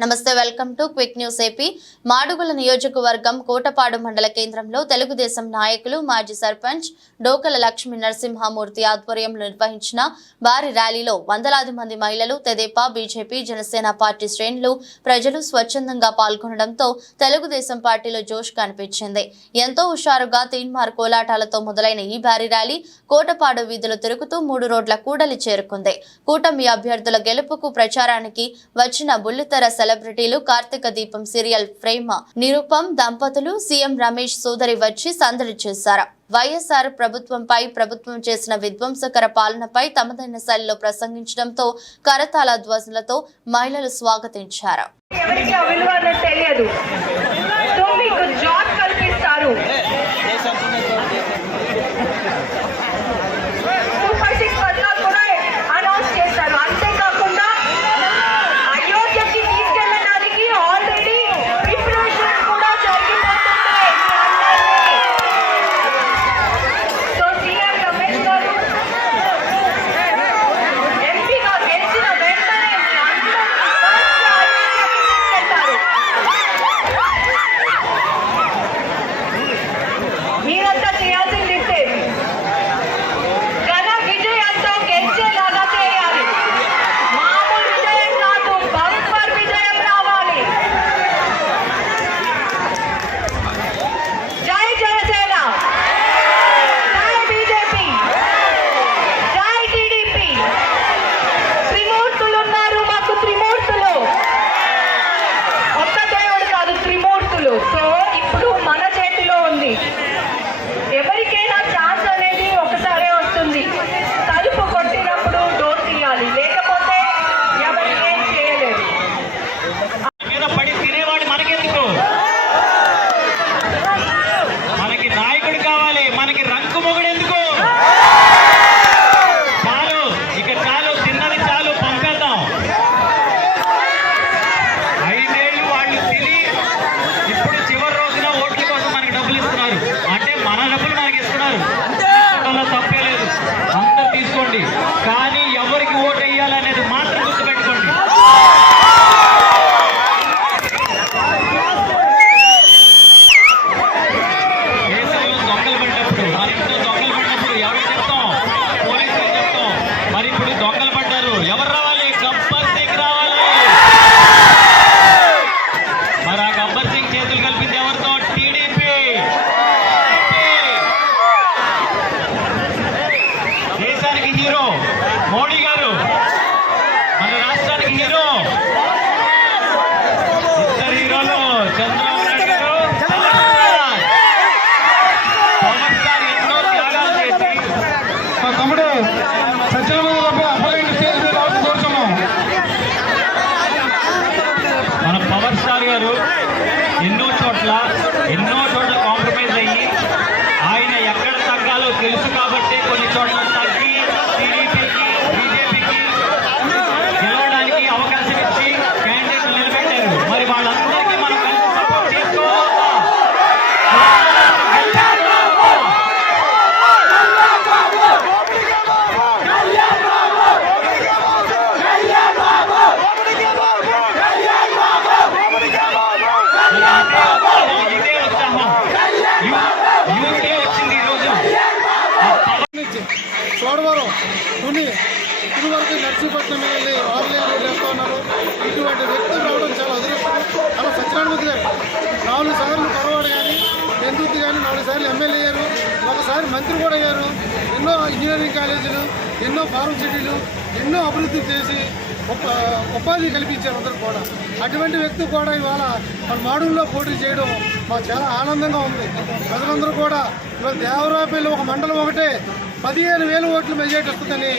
నమస్తే welcome to quick news AP. Madugula నియోజకవర్గం కోటపాడు మండల కేంద్రంలో తెలుగుదేశం నాయకులు మాజీ సర్పంచ్ డోకల లక్ష్మీ నరసింహమూర్తి ఆధ్వర్యంలో నిర్వహించిన భారీ ర్యాలీలో వందలాది మంది మహిళలు తెదేపా బీజేపీ జనసేన పార్టీ శ్రేణులు ప్రజలు స్వచ్ఛందంగా పాల్గొనడంతో తెలుగుదేశం పార్టీలో జోష్ కనిపించింది. ఎంతో హుషారుగా తీన్మార్ కోలాటాలతో మొదలైన ఈ భారీ ర్యాలీ కోటపాడు వీధులు తిరుగుతూ మూడు రోడ్ల కూడలి చేరుకుంది. కూటమి అభ్యర్థుల గెలుపుకు ప్రచారానికి వచ్చిన బుల్లితెర సెలబ్రిటీలు కార్తీక దీపం సీరియల్ ప్రేమ నిరూపం దంపతులు సీఎం రమేష్ సోదరి వచ్చి సందడి చేశారు. వైఎస్ఆర్ ప్రభుత్వంపై ప్రభుత్వం చేసిన విధ్వంసకర పాలనపై తమదైన శైలిలో ప్రసంగించడంతో కరతాళ ధ్వజులతో మహిళలు స్వాగతించారు. ఎన్నో చోట్ల ఎన్నో చోట్ల కాంప్రమైజ్ అయ్యి ఆయన ఎక్కడ తగ్గాలో తెలుసు కాబట్టి కొన్ని చోట్ల నర్సీపట్నం ఎమ్మెల్యే వెళ్ళి చేస్తూ ఉన్నారు. ఇటువంటి వ్యక్తులు రావడం చాలా అదృష్టం. అలా సత్యనారాయణమూర్తి గారు నాలుగు సార్లు పొరవాడు కానీ ఎందుకు కానీ నాలుగు సార్లు ఎమ్మెల్యే అయ్యారు. ఒకసారి మంత్రి కూడా అయ్యారు. ఎన్నో ఇంజనీరింగ్ కాలేజీలు ఎన్నో ఫార్మసిటీలు ఎన్నో అభివృద్ధి చేసి ఉపాధి కల్పించారు అందరూ కూడా. అటువంటి వ్యక్తి కూడా ఇవాళ మన మాడుల్లో పోటీ చేయడం మాకు చాలా ఆనందంగా ఉంది. ప్రజలందరూ కూడా ఇవాళ దేవరాపల్లి ఒక మండలం ఒకటే పదిహేను వేలు ఓట్లు మెజార్టీ వస్తుందని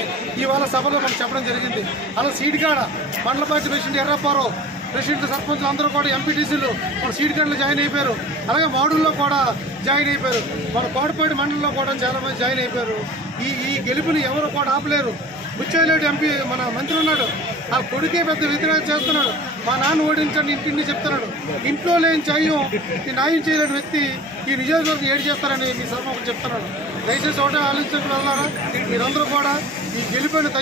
ఇవాళ సభలో మనకు చెప్పడం జరిగింది. అలా సీట్ కాడ మండల పార్టీ ప్రెసిడెంట్ ఎర్రప్పారావు ప్రెసిడెంట్ సర్పంచ్లు అందరూ కూడా ఎంపీటీసీలు మన సీట్ కార్డులో జాయిన్ అయిపోయారు. అలాగే మాడుల్లో కూడా జాయిన్ అయిపోయారు. మన కోటపాటి మండలంలో కూడా చాలా మంది జాయిన్ అయిపోయారు. ఈ ఈ గెలుపుని ఎవరు కూడా ఆపలేరు. బుచ్చాయిలేడు ఎంపీ మన మంత్రి ఉన్నాడు. ఆ కొడుకే పెద్ద వ్యతిరేకత చేస్తున్నాడు. మా నాన్న ఓడించండి ఇంటింటి చెప్తున్నాడు. ఇంట్లో లేని చాయం ఈ న్యాయం చేయలేని వ్యక్తి ఈ నియోజకవర్గం ఏడు చేస్తారని మీ సభకు చెప్తున్నాడు. దయచేసి ఒకటే ఆలోచించడం వల్ల మీరందరూ కూడా ఈ గెలిపోయిన